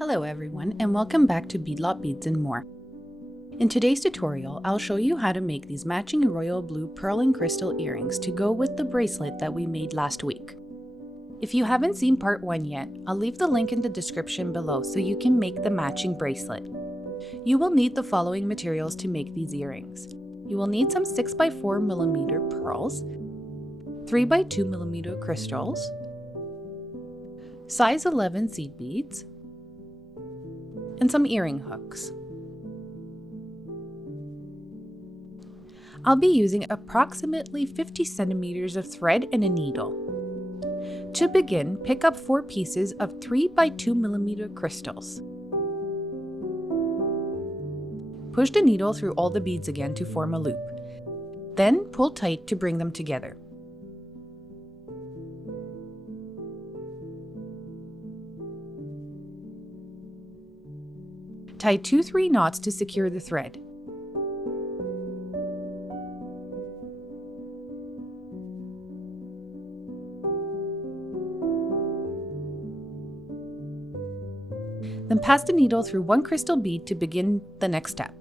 Hello everyone, and welcome back to Beadlot Beads and More. In today's tutorial, I'll show you how to make these matching royal blue pearl and crystal earrings to go with the bracelet that we made last week. If you haven't seen part 1 yet, I'll leave the link in the description below so you can make the matching bracelet. You will need the following materials to make these earrings. You will need some 6x4mm pearls, 3x2mm crystals, size 11 seed beads, and some earring hooks. I'll be using approximately 50 centimeters of thread and a needle. To begin, pick up 4 pieces of 3x2mm crystals. Push the needle through all the beads again to form a loop. Then pull tight to bring them together. Tie 2-3 knots to secure the thread. Then pass the needle through 1 crystal bead to begin the next step.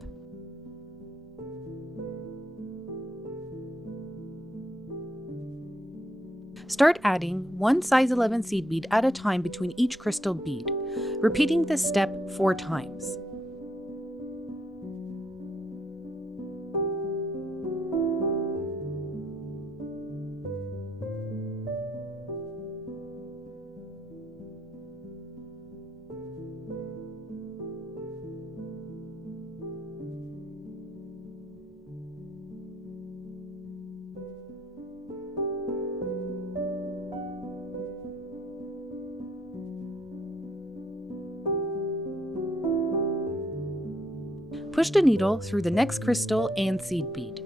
Start adding 1 size 11 seed bead at a time between each crystal bead, repeating this step 4 times. Push the needle through the next crystal and seed bead.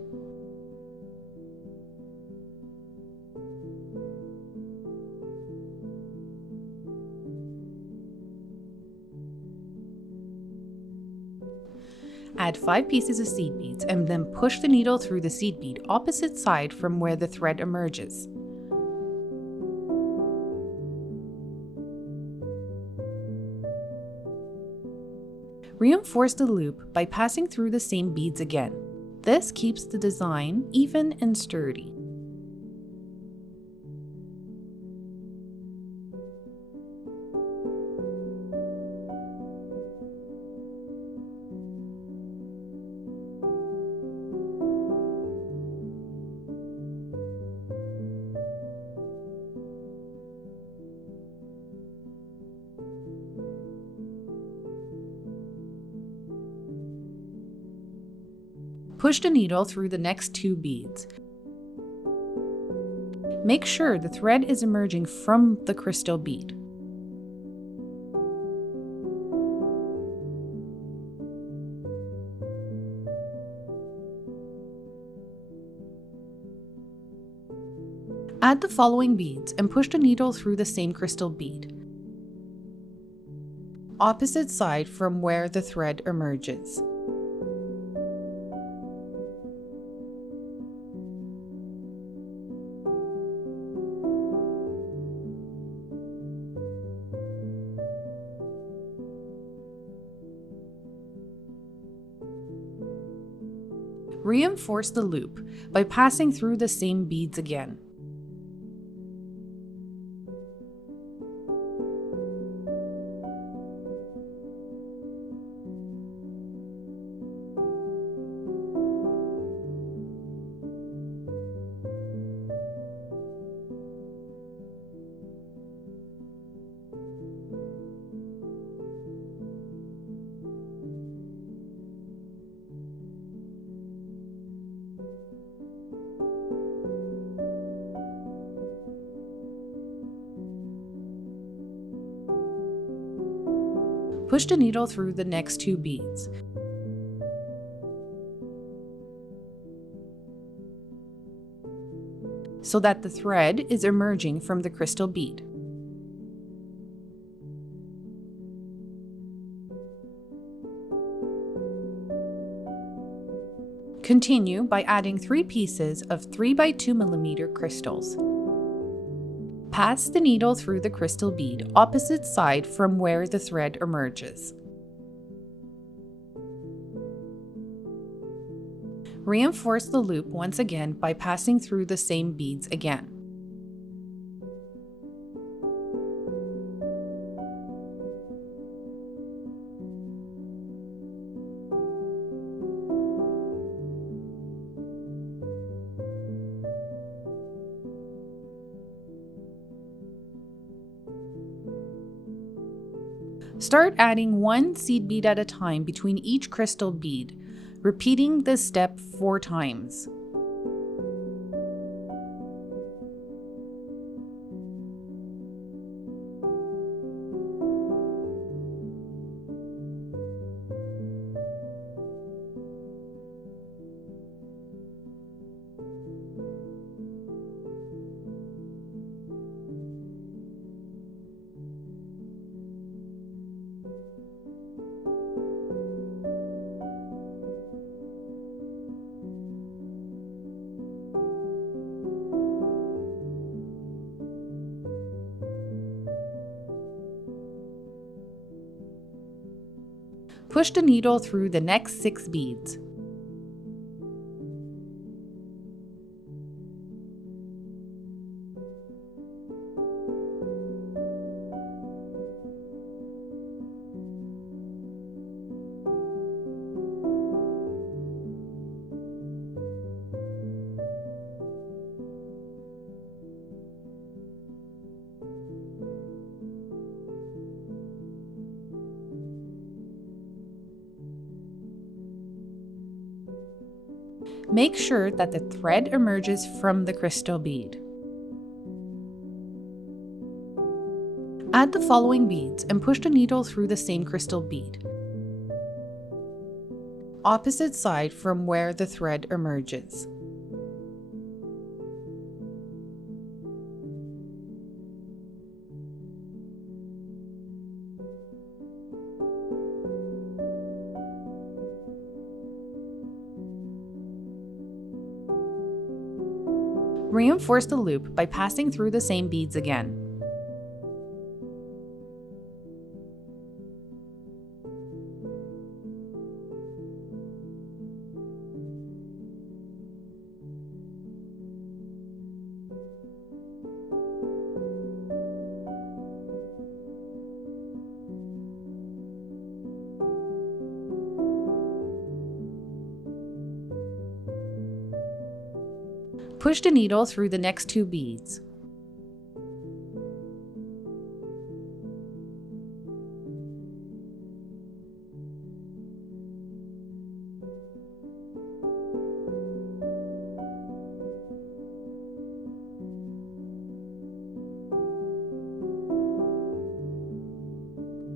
Add 5 pieces of seed beads and then push the needle through the seed bead opposite side from where the thread emerges. Reinforce the loop by passing through the same beads again. This keeps the design even and sturdy. Push the needle through the next 2 beads. Make sure the thread is emerging from the crystal bead. Add the following beads and push the needle through the same crystal bead, opposite side from where the thread emerges. Reinforce the loop by passing through the same beads again. Push the needle through the next 2 beads. So that the thread is emerging from the crystal bead. Continue by adding 3 pieces of 3x2mm crystals. Pass the needle through the crystal bead opposite side from where the thread emerges. Reinforce the loop once again by passing through the same beads again. Start adding one seed bead at a time between each crystal bead, repeating this step 4 times. Push the needle through the next 6 beads. Make sure that the thread emerges from the crystal bead. Add the following beads and push the needle through the same crystal bead, opposite side from where the thread emerges. Reinforce the loop by passing through the same beads again. Push the needle through the next 2 beads.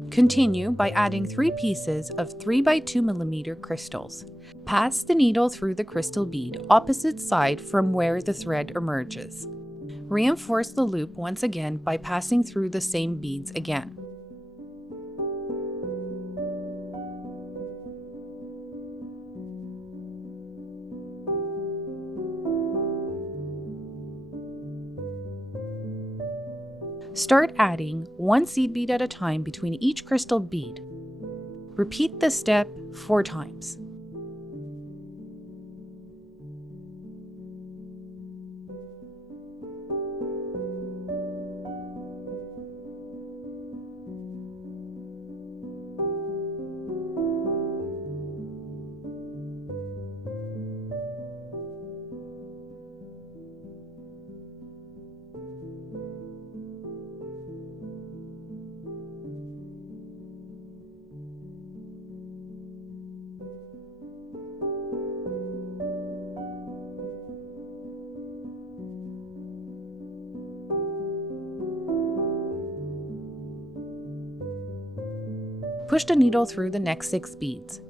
Continue by adding 3 pieces of 3 by 2 mm crystals. Pass the needle through the crystal bead opposite side from where the thread emerges. Reinforce the loop once again by passing through the same beads again. Start adding 1 seed bead at a time between each crystal bead. Repeat this step 4 times. Push the needle through the next 6 beads.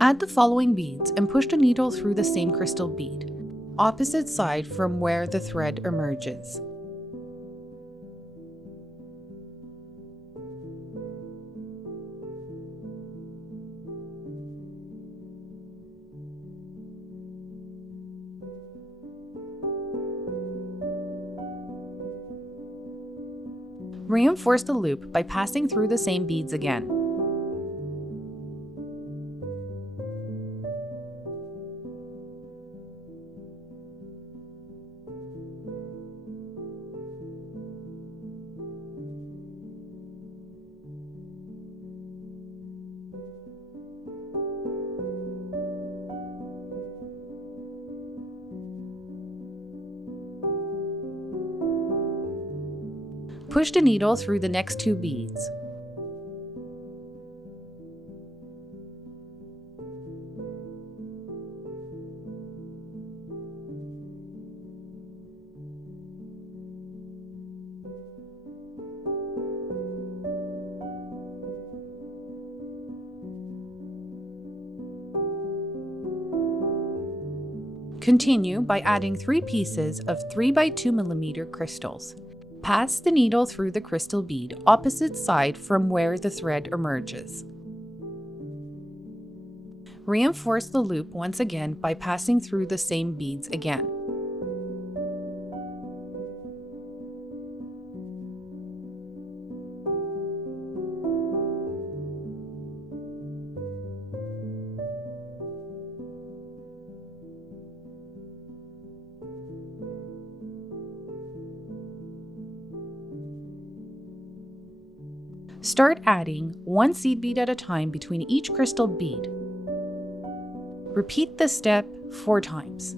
Add the following beads and push the needle through the same crystal bead, opposite side from where the thread emerges. Reinforce the loop by passing through the same beads again. Push the needle through the next 2 beads. Continue by adding 3 pieces of 3 by 2 mm crystals. Pass the needle through the crystal bead opposite side from where the thread emerges. Reinforce the loop once again by passing through the same beads again. Start adding 1 seed bead at a time between each crystal bead. Repeat this step 4 times.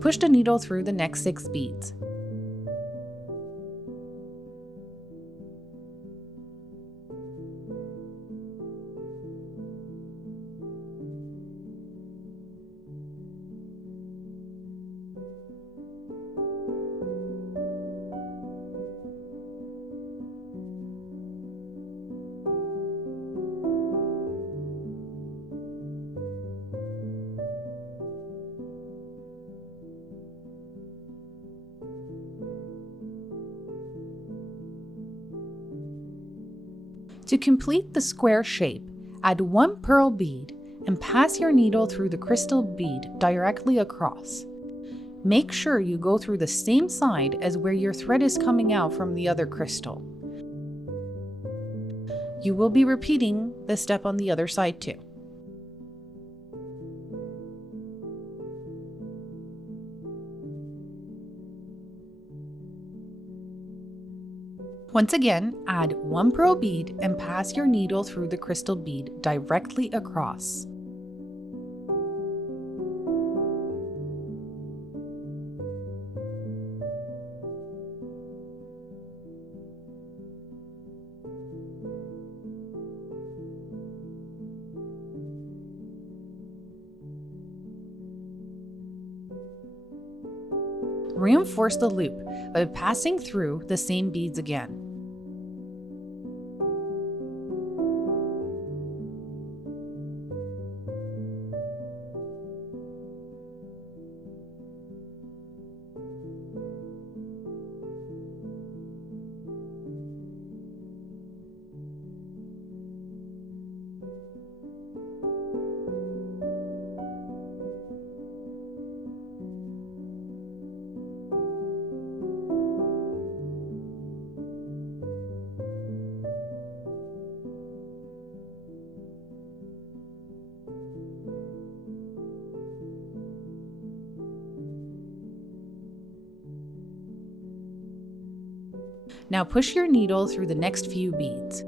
Push the needle through the next 6 beads. To complete the square shape, add 1 pearl bead and pass your needle through the crystal bead directly across. Make sure you go through the same side as where your thread is coming out from the other crystal. You will be repeating this step on the other side too. Once again, add 1 pearl bead and pass your needle through the crystal bead directly across. Reinforce the loop by passing through the same beads again. Now push your needle through the next few beads.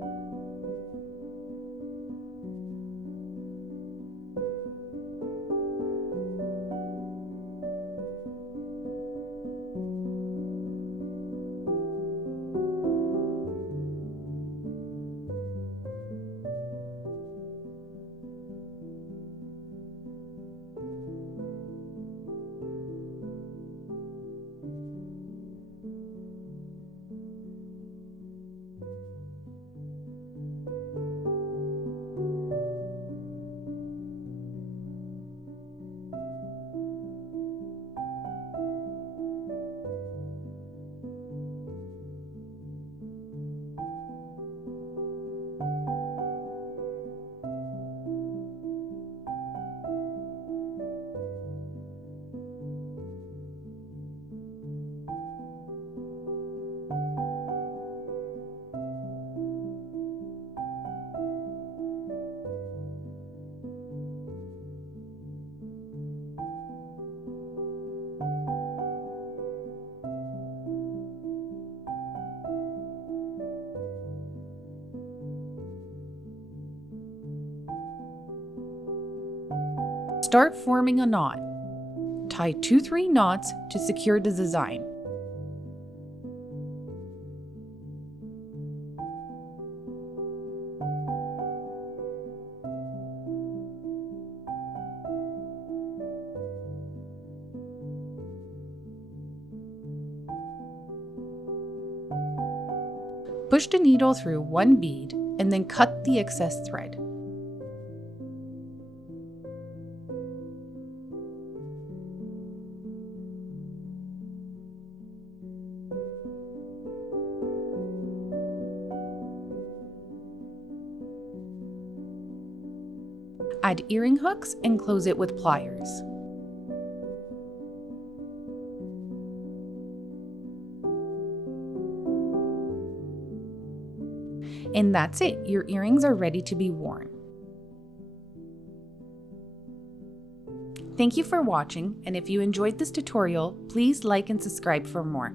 Start forming a knot. Tie 2-3 knots to secure the design. Push the needle through one bead and then cut the excess thread. Add earring hooks and close it with pliers. And that's it, your earrings are ready to be worn. Thank you for watching, and if you enjoyed this tutorial, please like and subscribe for more.